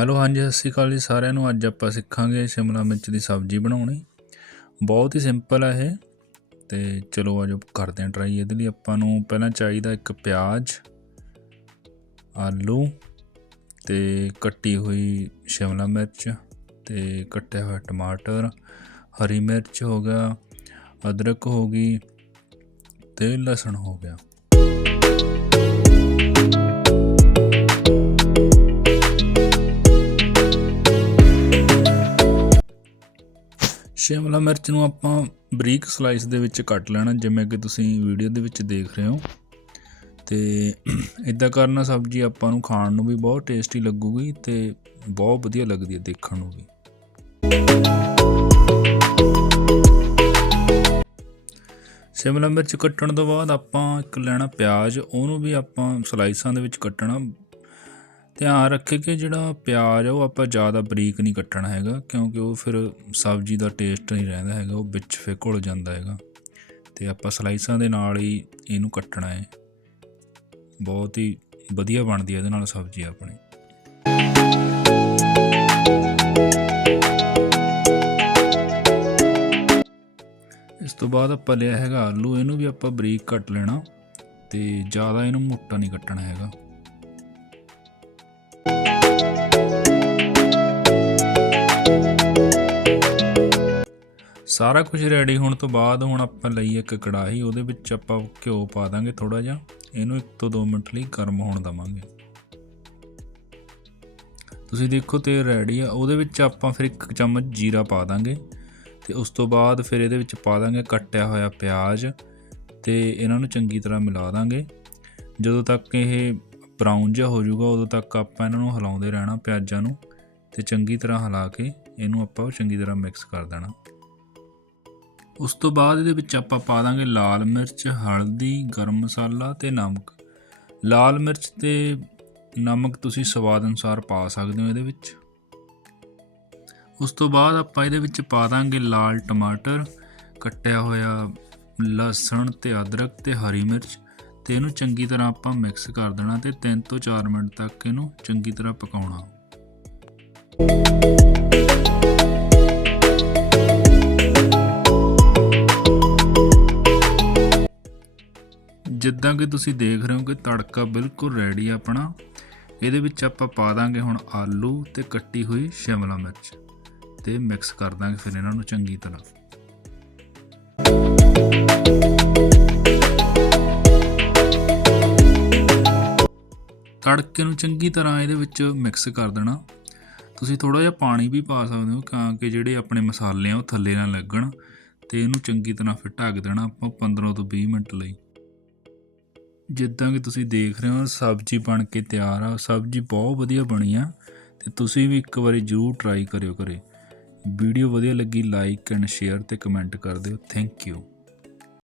Hello, ਹਾਂਜੀ, ਸਤਿ ਸ਼੍ਰੀ ਅਕਾਲ ਜੀ ਸਾਰਿਆਂ ਨੂੰ। ਅੱਜ ਆਪਾਂ ਸਿੱਖਾਂਗੇ ਸ਼ਿਮਲਾ ਮਿਰਚ ਦੀ ਸਬਜ਼ੀ ਬਣਾਉਣੀ। ਬਹੁਤ ਹੀ ਸਿੰਪਲ ਹੈ ਇਹ। ਤੇ ਚਲੋ ਆਜੋ ਕਰਦੇ ਹਾਂ ਟਰਾਈ ਇਹਦੇ ਲਈ। ਆਪਾਂ ਨੂੰ ਪਹਿਲਾਂ ਚਾਹੀਦਾ ਇੱਕ ਪਿਆਜ਼, ਆਲੂ ਤੇ ਕੱਟੀ ਹੋਈ ਸ਼ਿਮਲਾ ਮਿਰਚ ਤੇ ਕੱਟਿਆ ਹੋਇਆ ਟਮਾਟਰ, ਹਰੀ ਮਿਰਚ ਹੋ ਗਿਆ, ਅਦਰਕ ਹੋ ਗਈ ਤੇ ਲਸਣ ਹੋ ਗਿਆ। ਸ਼ਿਮਲਾ ਮਿਰਚ ਨੂੰ ਆਪਾਂ ਬਰੀਕ ਸਲਾਈਸ ਦੇ ਵਿੱਚ ਕੱਟ ਲੈਣਾ, ਜਿਵੇਂ ਕਿ ਤੁਸੀਂ ਵੀਡੀਓ ਦੇ ਵਿੱਚ ਦੇਖ ਰਹੇ ਹੋ। ਤੇ ਇਦਾਂ ਕਰਨਾ, ਸਬਜ਼ੀ ਆਪਾਂ ਨੂੰ ਖਾਣ ਨੂੰ ਵੀ ਬਹੁਤ ਟੇਸਟੀ ਲੱਗੂਗੀ ਤੇ ਬਹੁਤ ਵਧੀਆ ਲੱਗਦੀ ਹੈ ਦੇਖਣ ਨੂੰ ਵੀ। ਸ਼ਿਮਲਾ ਮਿਰਚ ਕੱਟਣ ਤੋਂ ਬਾਅਦ ਆਪਾਂ ਇੱਕ ਲੈਣਾ ਪਿਆਜ਼, ਉਹਨੂੰ ਵੀ ਆਪਾਂ ਸਲਾਈਸਾਂ ਦੇ ਵਿੱਚ ਕੱਟਣਾ। ਧਿਆਨ ਰੱਖੇ ਕਿ ਜਿਹੜਾ ਪਿਆਜ਼ ਆ, ਉਹ ਆਪਾਂ ਜ਼ਿਆਦਾ ਬਰੀਕ ਨਹੀਂ ਕੱਟਣਾ ਹੈਗਾ, ਕਿਉਂਕਿ ਉਹ ਫਿਰ ਸਬਜ਼ੀ ਦਾ ਟੇਸਟ ਨਹੀਂ ਰਹਿੰਦਾ ਹੈਗਾ, ਉਹ ਵਿੱਚ ਫੇ ਘੁਲ ਜਾਂਦਾ ਹੈਗਾ। ਤੇ ਆਪਾਂ ਸਲਾਈਸਾਂ ਦੇ ਨਾਲ ਹੀ ਇਹਨੂੰ ਕੱਟਣਾ ਹੈ। ਬਹੁਤ ਹੀ ਵਧੀਆ ਬਣਦੀ ਹੈ ਇਹਦੇ ਨਾਲ ਸਬਜ਼ੀ ਆਪਣੀ। ਇਸ ਤੋਂ ਬਾਅਦ ਆਪਾਂ ਲਿਆ ਹੈਗਾ ਆਲੂ, ਇਹਨੂੰ ਵੀ ਆਪਾਂ ਬਰੀਕ ਕੱਟ ਲੈਣਾ, ਤੇ ਜ਼ਿਆਦਾ ਇਹਨੂੰ ਮੋਟਾ ਨਹੀਂ ਕੱਟਣਾ ਹੈਗਾ। ਸਾਰਾ ਕੁਝ ਰੈਡੀ ਹੋਣ ਤੋਂ ਬਾਅਦ ਹੁਣ ਆਪਾਂ ਲਈ ਇੱਕ ਕੜਾਹੀ, ਉਹਦੇ ਵਿੱਚ ਆਪਾਂ ਘਿਓ ਪਾ ਦਾਂਗੇ ਥੋੜਾ ਜਿਹਾ। ਇਹਨੂੰ 1 ਤੋਂ 2 ਮਿੰਟ ਲਈ ਗਰਮ ਹੋਣ ਦਵਾਂਗੇ। ਤੁਸੀਂ ਦੇਖੋ ਤੇ ਰੈਡੀ ਆ। ਉਹਦੇ ਵਿੱਚ ਆਪਾਂ ਫਿਰ ਇੱਕ ਚਮਚ ਜੀਰਾ ਪਾ ਦਾਂਗੇ ਤੇ ਉਸ ਤੋਂ ਬਾਅਦ ਫਿਰ ਇਹਦੇ ਵਿੱਚ ਪਾ ਦਾਂਗੇ ਕੱਟਿਆ ਹੋਇਆ ਪਿਆਜ਼ ਤੇ ਇਹਨਾਂ ਨੂੰ ਚੰਗੀ ਤਰ੍ਹਾਂ ਮਿਲਾ ਦਾਂਗੇ। ਜਦੋਂ ਤੱਕ ਇਹ ਬਰਾਊਨ ਜਿਹਾ ਹੋ ਜਾਊਗਾ, ਉਦੋਂ ਤੱਕ ਆਪਾਂ ਇਹਨਾਂ ਨੂੰ ਹਿਲਾਉਂਦੇ ਰਹਿਣਾ ਪਿਆਜ਼ਾਂ ਨੂੰ ਤੇ ਚੰਗੀ ਤਰ੍ਹਾਂ ਹਿਲਾ ਕੇ ਇਹਨੂੰ ਆਪਾਂ ਚੰਗੀ ਤਰ੍ਹਾਂ ਮਿਕਸ ਕਰ ਦੇਣਾ। ਉਸ ਤੋਂ ਬਾਅਦ ਇਹਦੇ ਵਿੱਚ ਆਪਾਂ ਪਾ ਦਾਂਗੇ ਲਾਲ ਮਿਰਚ, ਹਲਦੀ, ਗਰਮ ਮਸਾਲਾ ਤੇ ਨਮਕ। ਲਾਲ ਮਿਰਚ ਤੇ ਨਮਕ ਤੁਸੀਂ ਸਵਾਦ ਅਨੁਸਾਰ ਪਾ ਸਕਦੇ ਹੋ ਇਹਦੇ ਵਿੱਚ। ਉਸ ਤੋਂ ਬਾਅਦ ਆਪਾਂ ਇਹਦੇ ਵਿੱਚ ਪਾ ਦਾਂਗੇ ਲਾਲ ਟਮਾਟਰ, ਕੱਟਿਆ ਹੋਇਆ ਲਸਣ ਤੇ ਅਦਰਕ ਤੇ ਹਰੀ ਮਿਰਚ ਤੇ ਇਹਨੂੰ ਚੰਗੀ ਤਰ੍ਹਾਂ ਆਪਾਂ ਮਿਕਸ ਕਰ ਦੇਣਾ ਤੇ 3 ਤੋਂ 4 ਮਿੰਟ ਤੱਕ ਇਹਨੂੰ ਚੰਗੀ ਤਰ੍ਹਾਂ ਪਕਾਉਣਾ। ਜਿੱਦਾਂ ਕਿ ਤੁਸੀਂ ਦੇਖ ਰਹੇ ਹੋ ਕਿ ਤੜਕਾ ਬਿਲਕੁਲ ਰੈਡੀ ਆ ਆਪਣਾ, ਇਹਦੇ ਵਿੱਚ ਆਪਾਂ ਪਾ ਦਾਂਗੇ ਹੁਣ ਆਲੂ ਤੇ ਕੱਟੀ ਹੋਈ ਸ਼ਿਮਲਾ ਮਿਰਚ ਤੇ ਮਿਕਸ ਕਰ ਦਾਂਗੇ ਫਿਰ ਇਹਨਾਂ ਨੂੰ ਚੰਗੀ ਤਰ੍ਹਾਂ। ਤੜਕੇ ਨੂੰ ਚੰਗੀ ਤਰ੍ਹਾਂ ਇਹਦੇ ਵਿੱਚ ਮਿਕਸ ਕਰ ਦੇਣਾ। ਤੁਸੀਂ ਥੋੜਾ ਜਿਹਾ ਪਾਣੀ ਵੀ ਪਾ ਸਕਦੇ ਹੋ ਤਾਂ ਕਿ ਜਿਹੜੇ ਆਪਣੇ ਮਸਾਲੇ ਆ ਉਹ ਥੱਲੇ ਨਾ ਲੱਗਣ ਤੇ ਇਹਨੂੰ ਚੰਗੀ ਤਰ੍ਹਾਂ ਫਿਰ ਢੱਕ ਦੇਣਾ ਆਪਾਂ 15 ਤੋਂ 20 ਮਿੰਟ ਲਈ। ਜਿੱਦਾਂ ਕਿ ਤੁਸੀਂ ਦੇਖ ਰਹੇ ਹੋ, ਸਬਜ਼ੀ ਬਣ ਕੇ ਤਿਆਰ ਆ, ਸਬਜ਼ੀ ਬਹੁਤ ਵਧੀਆ ਬਣੀ ਆ ਤੇ ਤੁਸੀਂ ਵੀ ਇੱਕ ਵਾਰੀ ਜ਼ਰੂਰ ਟਰਾਈ ਕਰਿਓ ਕਰੇ ਵੀਡੀਓ ਵਧੀਆ ਲੱਗੀ ਲਾਈਕ ਐਂਡ ਸ਼ੇਅਰ ਤੇ ਕਮੈਂਟ ਕਰ ਦਿਓ। Thank you